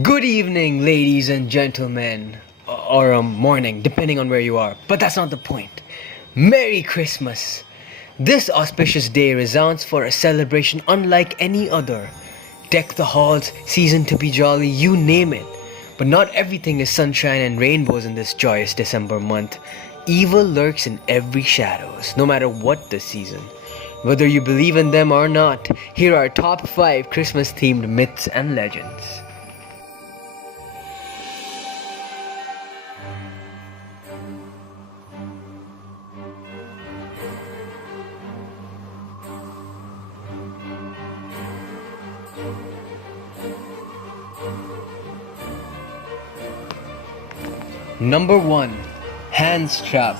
Good evening, ladies and gentlemen, or morning, depending on where you are. But that's not the point. Merry Christmas! This auspicious day resounds for a celebration unlike any other. Deck the halls, season to be jolly, you name it. But not everything is sunshine and rainbows in this joyous December month. Evil lurks in every shadows, no matter what the season. Whether you believe in them or not, here are top 5 Christmas themed myths and legends. Number 1. Hans Trap.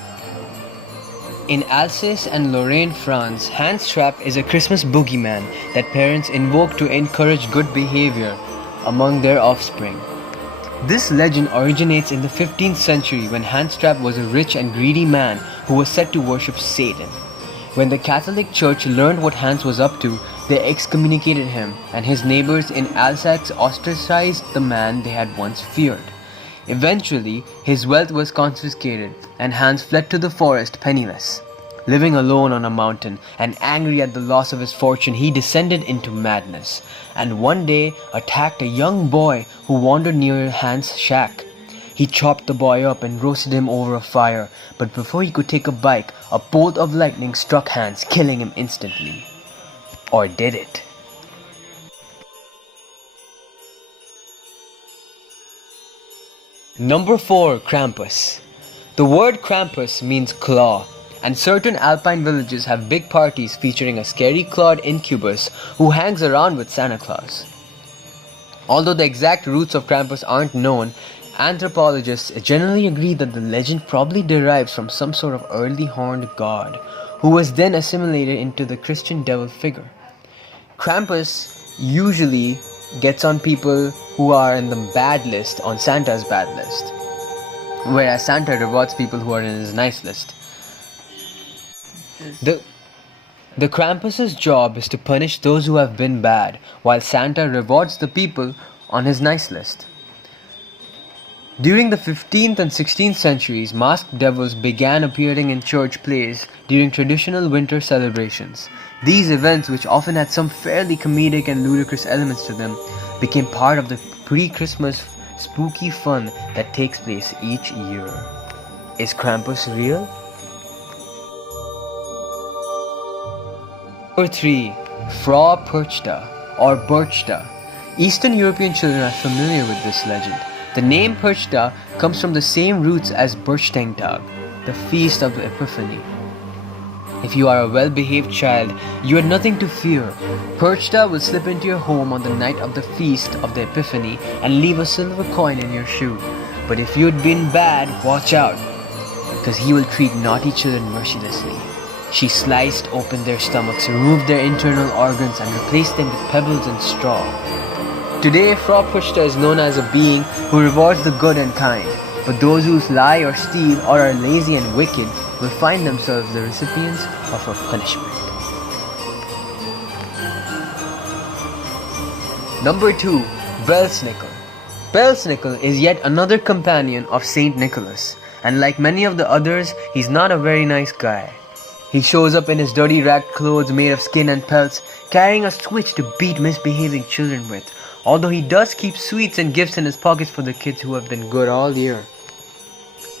In Alsace and Lorraine, France, Hans Trap is a Christmas boogeyman that parents invoke to encourage good behavior among their offspring. This legend originates in the 15th century when Hans Trap was a rich and greedy man who was said to worship Satan. When the Catholic Church learned what Hans was up to, they excommunicated him, and his neighbors in Alsace ostracized the man they had once feared. Eventually, his wealth was confiscated, and Hans fled to the forest penniless. Living alone on a mountain and angry at the loss of his fortune, he descended into madness, and one day attacked a young boy who wandered near Hans' shack. He chopped the boy up and roasted him over a fire, but before he could take a bite, a bolt of lightning struck Hans, killing him instantly. Or did it? Number 4. Krampus. The word Krampus means claw, and certain alpine villages have big parties featuring a scary clawed incubus who hangs around with Santa Claus. Although the exact roots of Krampus aren't known, anthropologists generally agree that the legend probably derives from some sort of early horned god, who was then assimilated into the Christian devil figure. Krampus usually gets on people who are in the bad list on Santa's bad list, whereas Santa rewards people who are in his nice list. The Krampus's job is to punish those who have been bad, while Santa rewards the people on his nice list. During the 15th and 16th centuries, masked devils began appearing in church plays during traditional winter celebrations. These events, which often had some fairly comedic and ludicrous elements to them, became part of the pre-Christmas spooky fun that takes place each year. Is Krampus real? Number 3. Frau Perchta or Birchta. Eastern European children are familiar with this legend. The name Perchta comes from the same roots as Berchtesgaden, the feast of the Epiphany. If you are a well-behaved child, you had nothing to fear. Perchta will slip into your home on the night of the feast of the Epiphany and leave a silver coin in your shoe. But if you had been bad, watch out, because he will treat naughty children mercilessly. She sliced open their stomachs, removed their internal organs, and replaced them with pebbles and straw. Today, Frau Perchta is known as a being who rewards the good and kind, but those who lie or steal or are lazy and wicked will find themselves the recipients of her punishment. Number 2. Belsnickel. Belsnickel is yet another companion of Saint Nicholas, and like many of the others, he's not a very nice guy. He shows up in his dirty ragged clothes made of skin and pelts, carrying a switch to beat misbehaving children with, although he does keep sweets and gifts in his pockets for the kids who have been good all year.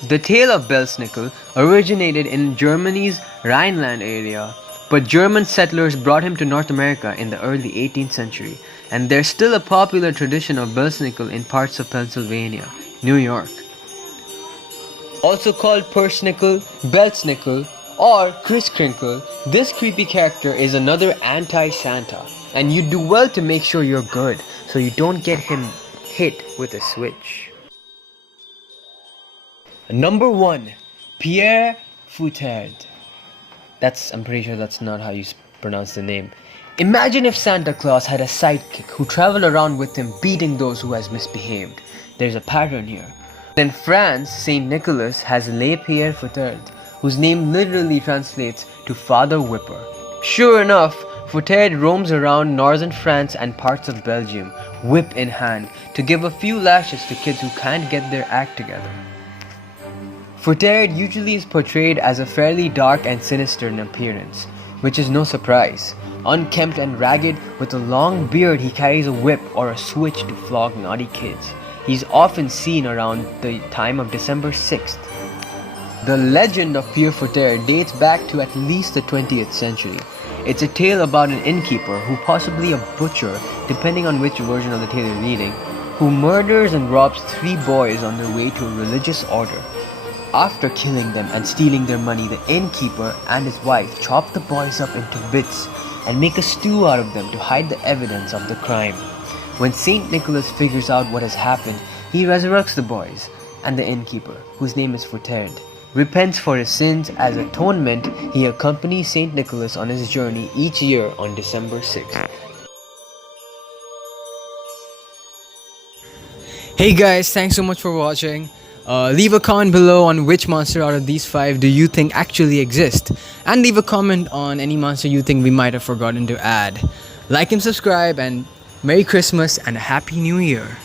The tale of Belsnickel originated in Germany's Rhineland area, but German settlers brought him to North America in the early 18th century, and there's still a popular tradition of Belsnickel in parts of Pennsylvania, New York. Also called Persnickel, Belsnickel, or Kris Kringle, this creepy character is another anti-Santa, and you do well to make sure you're good so you don't get him hit with a switch. Number 1. Pierre Fouettard. I'm pretty sure that's not how you pronounce the name. Imagine if Santa Claus had a sidekick who traveled around with him beating those who has misbehaved. There's a pattern here. In France, Saint Nicholas has Le Pierre Fouettard, whose name literally translates to Father Whipper. Sure enough, Fouettard roams around northern France and parts of Belgium, whip in hand, to give a few lashes to kids who can't get their act together. Fouettard usually is portrayed as a fairly dark and sinister in appearance, which is no surprise. Unkempt and ragged, with a long beard, he carries a whip or a switch to flog naughty kids. He's often seen around the time of December 6th. The legend of Pierre Fouettard dates back to at least the 20th century. It's a tale about an innkeeper, who possibly a butcher, depending on which version of the tale you're reading, who murders and robs 3 boys on their way to a religious order. After killing them and stealing their money, the innkeeper and his wife chop the boys up into bits and make a stew out of them to hide the evidence of the crime. When Saint Nicholas figures out what has happened, he resurrects the boys, and the innkeeper, whose name is Fouettard, repents for his sins. As atonement, he accompanies Saint Nicholas on his journey each year on December 6th. Hey guys, thanks so much for watching. Leave a comment below on which monster out of these 5 do you think actually exist, and leave a comment on any monster you think we might have forgotten to add. Like and subscribe, and Merry Christmas and a Happy New Year.